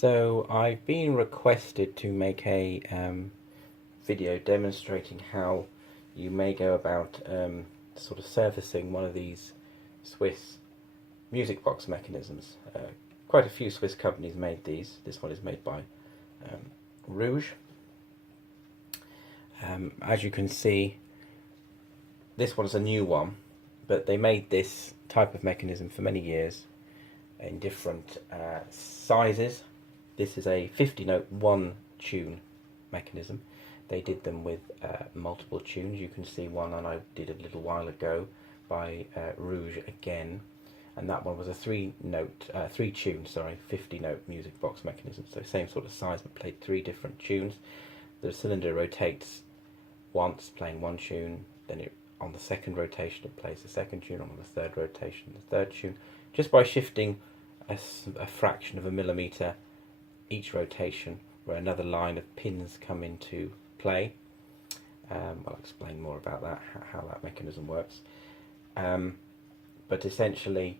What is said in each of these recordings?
So I've been requested to make a video demonstrating how you may go about sort of servicing one of these Swiss music box mechanisms. Quite a few Swiss companies made these. This one is made by Rouge. As you can see, this one's a new one, but they made this type of mechanism for many years in different sizes. This is a 50-note one tune mechanism. They did them with multiple tunes. You can see one and I did a little while ago by Rouge again, and that one was a three tune 50-note music box mechanism. So same sort of size, but played three different tunes. The cylinder rotates once, playing one tune, then on the second rotation it plays the second tune, on the third rotation the third tune, just by shifting a fraction of a millimetre each rotation, where another line of pins come into play. I'll explain more about that, how that mechanism works. But essentially,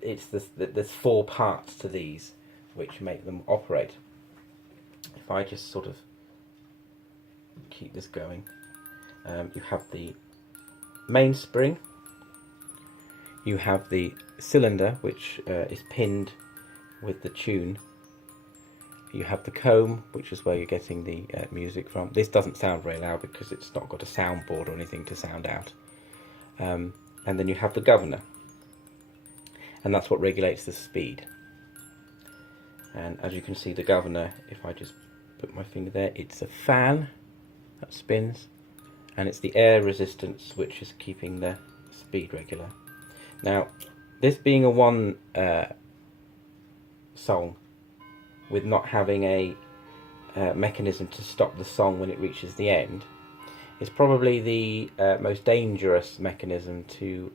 there's four parts to these which make them operate. If I just sort of keep this going, you have the main spring, you have the cylinder which is pinned with the tune, you have the comb, which is where you're getting the music from. This doesn't sound very loud because it's not got a soundboard or anything to sound out. And then you have the governor, and that's what regulates the speed. And as you can see, the governor, if I just put my finger there, it's a fan that spins, and it's the air resistance which is keeping the speed regular. Now, this being a one song, with not having a mechanism to stop the song when it reaches the end, is probably the most dangerous mechanism to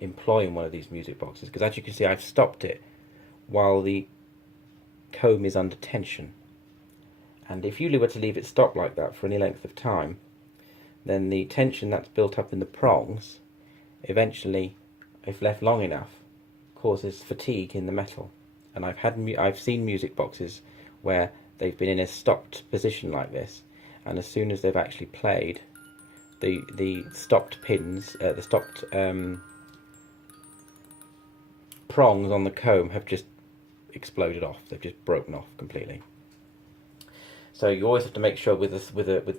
employ in one of these music boxes, because as you can see, I've stopped it while the comb is under tension. And if you were to leave it stopped like that for any length of time, then the tension that's built up in the prongs eventually, if left long enough, causes fatigue in the metal. And I've seen music boxes where they've been in a stopped position like this, and as soon as they've actually played, the stopped pins, the stopped prongs on the comb have just exploded off. They've just broken off completely. So you always have to make sure with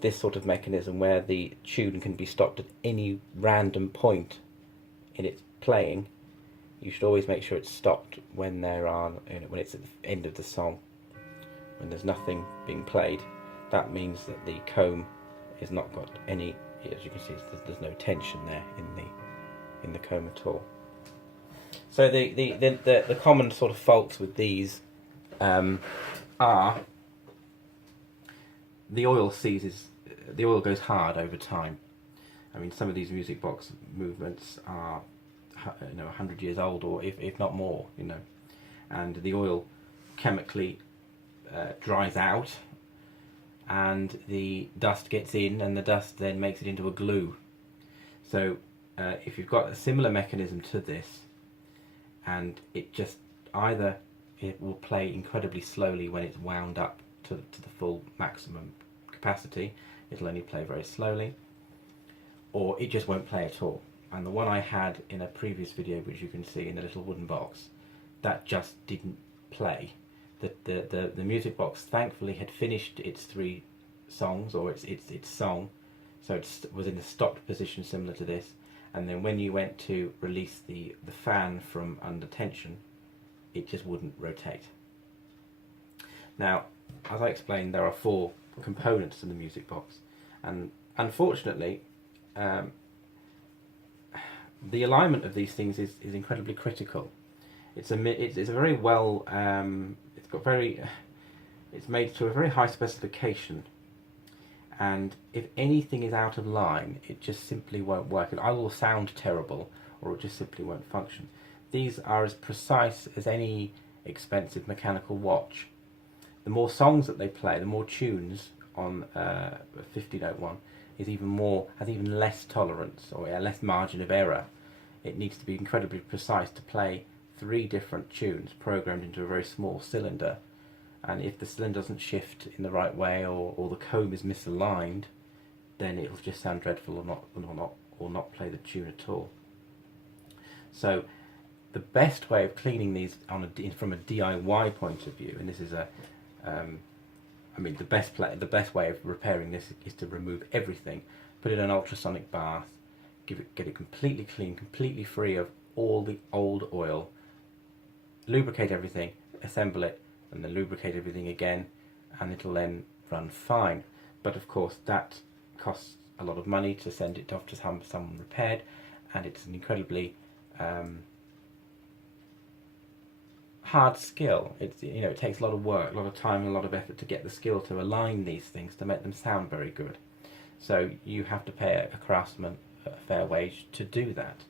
this sort of mechanism, where the tune can be stopped at any random point in its playing, you should always make sure it's stopped when when it's at the end of the song, when there's nothing being played. That means that the comb has not got any, as you can see, there's no tension there in the comb at all. So the common sort of faults with these are the oil goes hard over time. I mean, some of these music box movements are 100 years old, or if not more, and the oil chemically dries out, and the dust gets in, and the dust then makes it into a glue. So if you've got a similar mechanism to this, and it just either it will play incredibly slowly when it's wound up to the full maximum capacity, it'll only play very slowly, or it just won't play at all. And the one I had in a previous video, which you can see in the little wooden box, that just didn't play. The music box thankfully had finished its three songs, or its song, so it was in a stopped position similar to this, and then when you went to release the fan from under tension, it just wouldn't rotate. Now, as I explained, there are four components to the music box, and unfortunately the alignment of these things is incredibly critical. It's a very well it's made to a very high specification, and if anything is out of line, it just simply won't work. It either will sound terrible, or it just simply won't function. These are as precise as any expensive mechanical watch. The more songs that they play, the more tunes on a 50-note one has even less tolerance, or less margin of error. It needs to be incredibly precise to play three different tunes programmed into a very small cylinder and if the cylinder doesn't shift in the right way, or the comb is misaligned, then it'll just sound dreadful, or not play the tune at all. So the best way of cleaning these from a DIY point of view, and this is I mean, the best way of repairing this is to remove everything, put it in an ultrasonic bath, get it completely clean, completely free of all the old oil, lubricate everything, assemble it, and then lubricate everything again, and it'll then run fine. But of course, that costs a lot of money to send it off to someone repaired, and it's an incredibly hard skill. It takes a lot of work, a lot of time, and a lot of effort to get the skill to align these things to make them sound very good. So you have to pay a craftsman a fair wage to do that.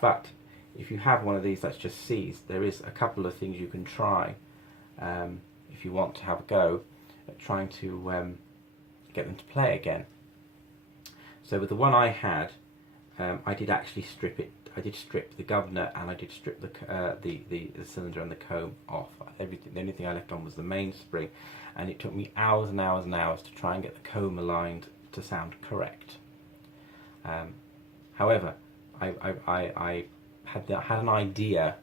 But if you have one of these that's just seized, there is a couple of things you can try if you want to have a go at trying to get them to play again. So with the one I had, I did actually strip it. I did strip the governor, and I did strip the cylinder and the comb off. Everything. The only thing I left on was the mainspring, and it took me hours and hours and hours to try and get the comb aligned to sound correct. However, I had an idea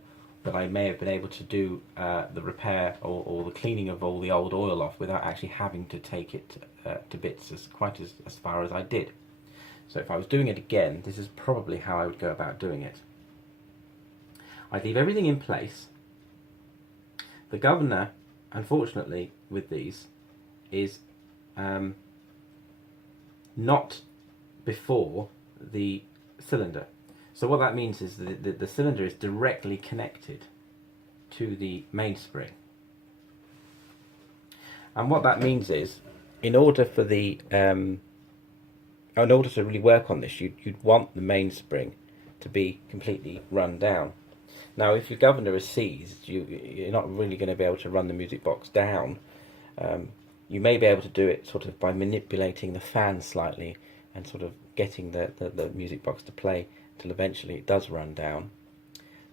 that I may have been able to do the repair or the cleaning of all the old oil off without actually having to take it to bits quite as far as I did. So if I was doing it again, this is probably how I would go about doing it. I'd leave everything in place. The governor, unfortunately, with these, is not before the cylinder. So what that means is that the cylinder is directly connected to the mainspring. And what that means is, in order to really work on this, you'd want the mainspring to be completely run down. Now, if your governor is seized, you're not really going to be able to run the music box down. You may be able to do it sort of by manipulating the fan slightly and sort of getting the music box to play till eventually it does run down.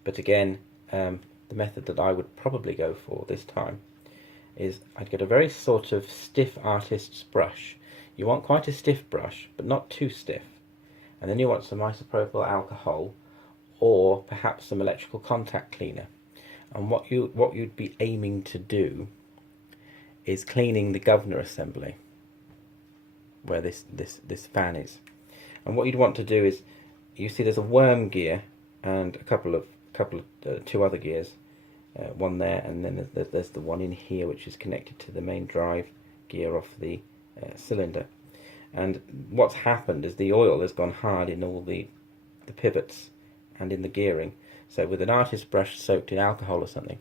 But again, the method that I would probably go for this time is I'd get a very sort of stiff artist's brush. You want quite a stiff brush, but not too stiff. And then you want some isopropyl alcohol, or perhaps some electrical contact cleaner. And what you'd be aiming to do is cleaning the governor assembly, where this fan is. And what you'd want to do is, you see there's a worm gear and two other gears, one there, and then there's the one in here which is connected to the main drive gear off the cylinder. And what's happened is the oil has gone hard in all the pivots and in the gearing. So with an artist brush soaked in alcohol or something,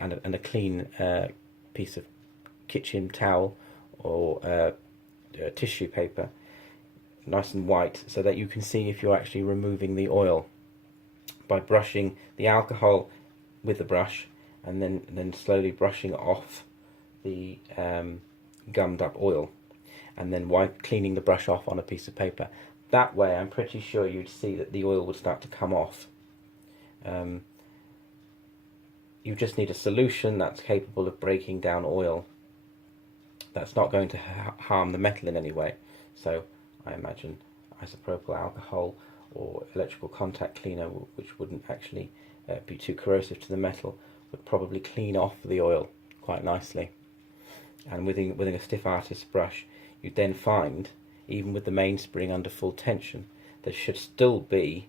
and a clean piece of kitchen towel or tissue paper, nice and white, so that you can see if you're actually removing the oil by brushing the alcohol with the brush, and then slowly brushing off the gummed up oil, and then cleaning the brush off on a piece of paper. That way I'm pretty sure you'd see that the oil would start to come off. You just need a solution that's capable of breaking down oil, that's not going to harm the metal in any way. So I imagine isopropyl alcohol or electrical contact cleaner, which wouldn't actually be too corrosive to the metal, would probably clean off the oil quite nicely. And with a stiff artist brush, you'd then find, even with the mainspring under full tension, there should still be,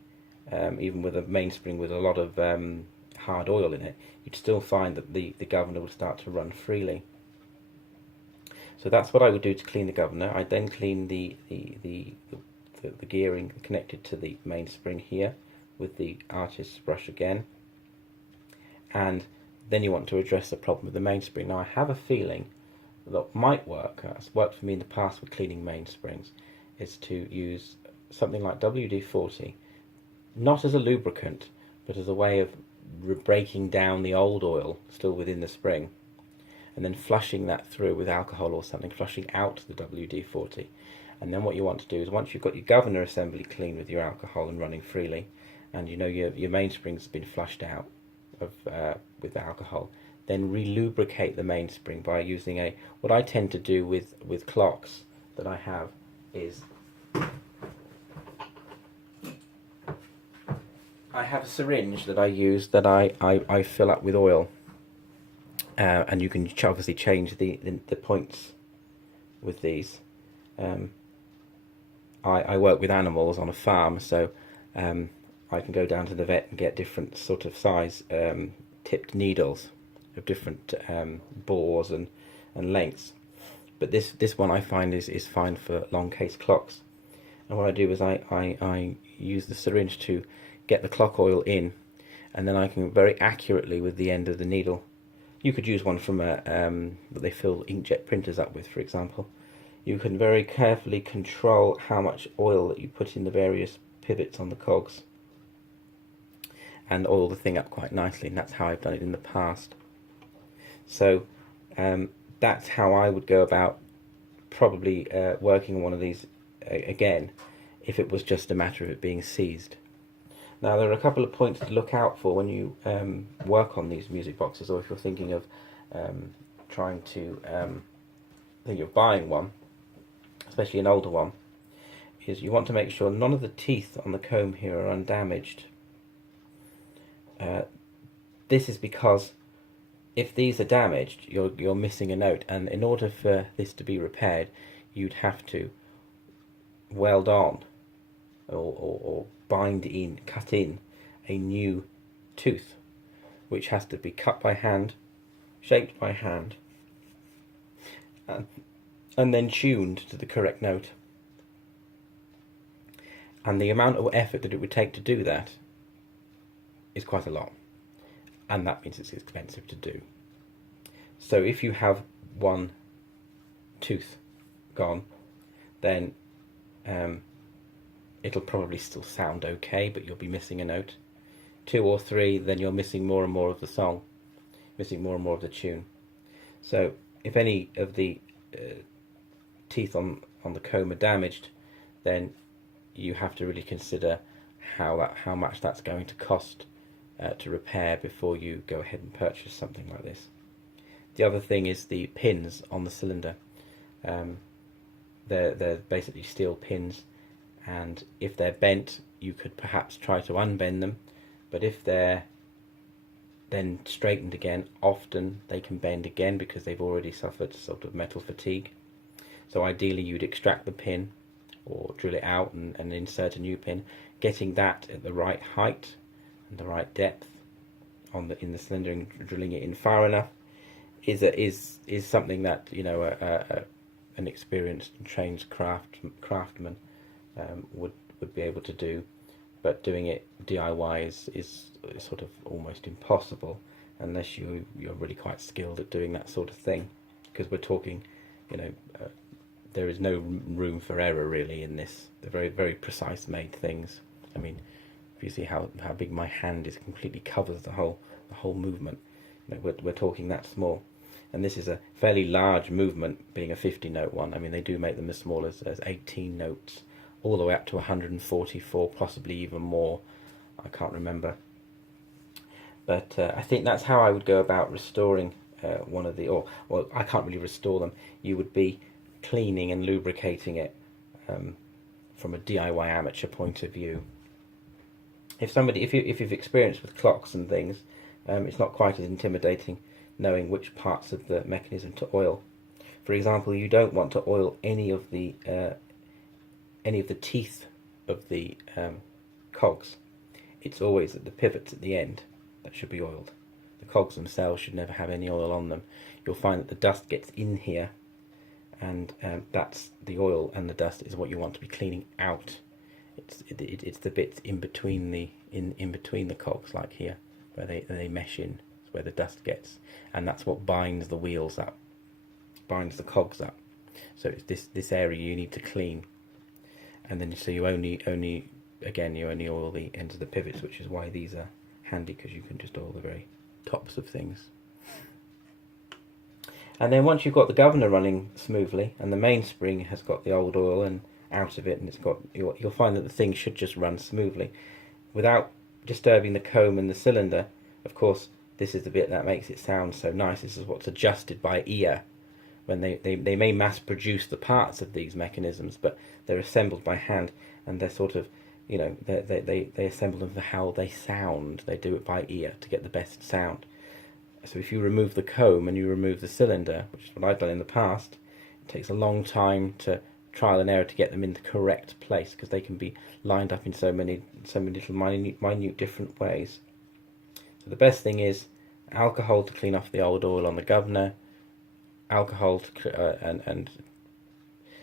even with a mainspring with a lot of hard oil in it, you'd still find that the governor would start to run freely. So that's what I would do to clean the governor. I'd then clean the gearing connected to the mainspring here with the artist's brush again. And then you want to address the problem with the mainspring. Now I have a feeling that might work, it's worked for me in the past with cleaning mainsprings, is to use something like WD-40, not as a lubricant, but as a way of breaking down the old oil still within the spring, and then flushing that through with alcohol or something, flushing out the WD-40. And then what you want to do is, once you've got your governor assembly clean with your alcohol and running freely, and you know your mainspring's been flushed out with alcohol, then re-lubricate the mainspring by using a, what I tend to do with clocks that I have is, I have a syringe that I use that I fill up with oil, and you can obviously change the points with these. I work with animals on a farm, so I can go down to the vet and get different sort of size tipped needles of different bores and lengths. But this one I find is fine for long case clocks. And what I do is I use the syringe to get the clock oil in, and then I can very accurately with the end of the needle. You could use one from a that they fill inkjet printers up with, for example. You can very carefully control how much oil that you put in the various pivots on the cogs, and oil the thing up quite nicely, and that's how I've done it in the past. So that's how I would go about probably working on one of these again, if it was just a matter of it being seized. Now there are a couple of points to look out for when you work on these music boxes, or if you're thinking of trying to think of buying one, especially an older one, is you want to make sure none of the teeth on the comb here are undamaged. This is because if these are damaged, you're missing a note, and in order for this to be repaired, you'd have to weld on or bind in, cut in a new tooth, which has to be cut by hand, shaped by hand, and then tuned to the correct note. And the amount of effort that it would take to do that is quite a lot, and that means it's expensive to do. So if you have one tooth gone, then it'll probably still sound okay, but you'll be missing a note. 2 or 3, then you're missing more and more of the song, missing more and more of the tune. So if any of the teeth on the comb are damaged, then you have to really consider how much that's going to cost to repair before you go ahead and purchase something like this. The other thing is the pins on the cylinder. They're basically steel pins, and if they're bent, you could perhaps try to unbend them, but if they're then straightened again, often they can bend again because they've already suffered sort of metal fatigue. So ideally you'd extract the pin or drill it out and insert a new pin. Getting that at the right height and the right depth in the cylinder and drilling it in far enough is something that, you know, an experienced and trained craftsman would be able to do, but doing it DIY is sort of almost impossible unless you're really quite skilled at doing that sort of thing, because we're talking, you know, there is no room for error really in this. They're very, very precise made things. I mean, if you see how big my hand is, completely covers the whole movement. You know, we're talking that small, and this is a fairly large movement, being a 50 note one. I mean, they do make them as small as 18 notes, all the way up to 144, possibly even more. I can't remember. But I think that's how I would go about restoring one of the, well, I can't really restore them. You would be cleaning and lubricating it from a DIY amateur point of view. If you've experienced with clocks and things, it's not quite as intimidating knowing which parts of the mechanism to oil. For example, you don't want to oil any of the teeth of the cogs. It's always at the pivots at the end that should be oiled. The cogs themselves should never have any oil on them. You'll find that the dust gets in here, and that's the oil, and the dust is what you want to be cleaning out. It's the bits in between the cogs, like here, where they mesh in. It's where the dust gets, and that's what binds the wheels up, binds the cogs up. So it's this area you need to clean, and then so you only oil the ends of the pivots, which is why these are handy, because you can just oil the very tops of things. And then once you've got the governor running smoothly and the mainspring has got the old oil and out of it, and you'll find that the thing should just run smoothly without disturbing the comb and the cylinder. Of course, this is the bit that makes it sound so nice. This is what's adjusted by ear. When they may mass produce the parts of these mechanisms, but they're assembled by hand, and they're sort of, you know, they assemble them for how they sound. They do it by ear to get the best sound. So if you remove the comb and you remove the cylinder, which is what I've done in the past, it takes a long time to trial and error to get them in the correct place, because they can be lined up in so many little minute different ways. So the best thing is alcohol to clean off the old oil on the governor, alcohol to, and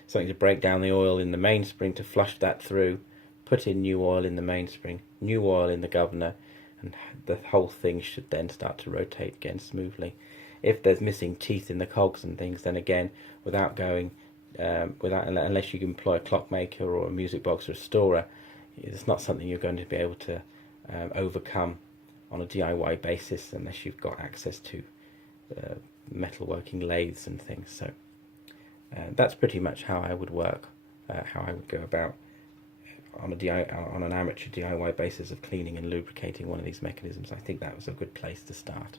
something to break down the oil in the mainspring to flush that through, put in new oil in the mainspring, new oil in the governor, and the whole thing should then start to rotate again smoothly. If there's missing teeth in the cogs and things, then again, without going, unless you employ a clockmaker or a music box restorer, it's not something you're going to be able to overcome on a DIY basis unless you've got access to metalworking lathes and things. So that's pretty much how I would work, how I would go about on an amateur DIY basis of cleaning and lubricating one of these mechanisms. I think that was a good place to start.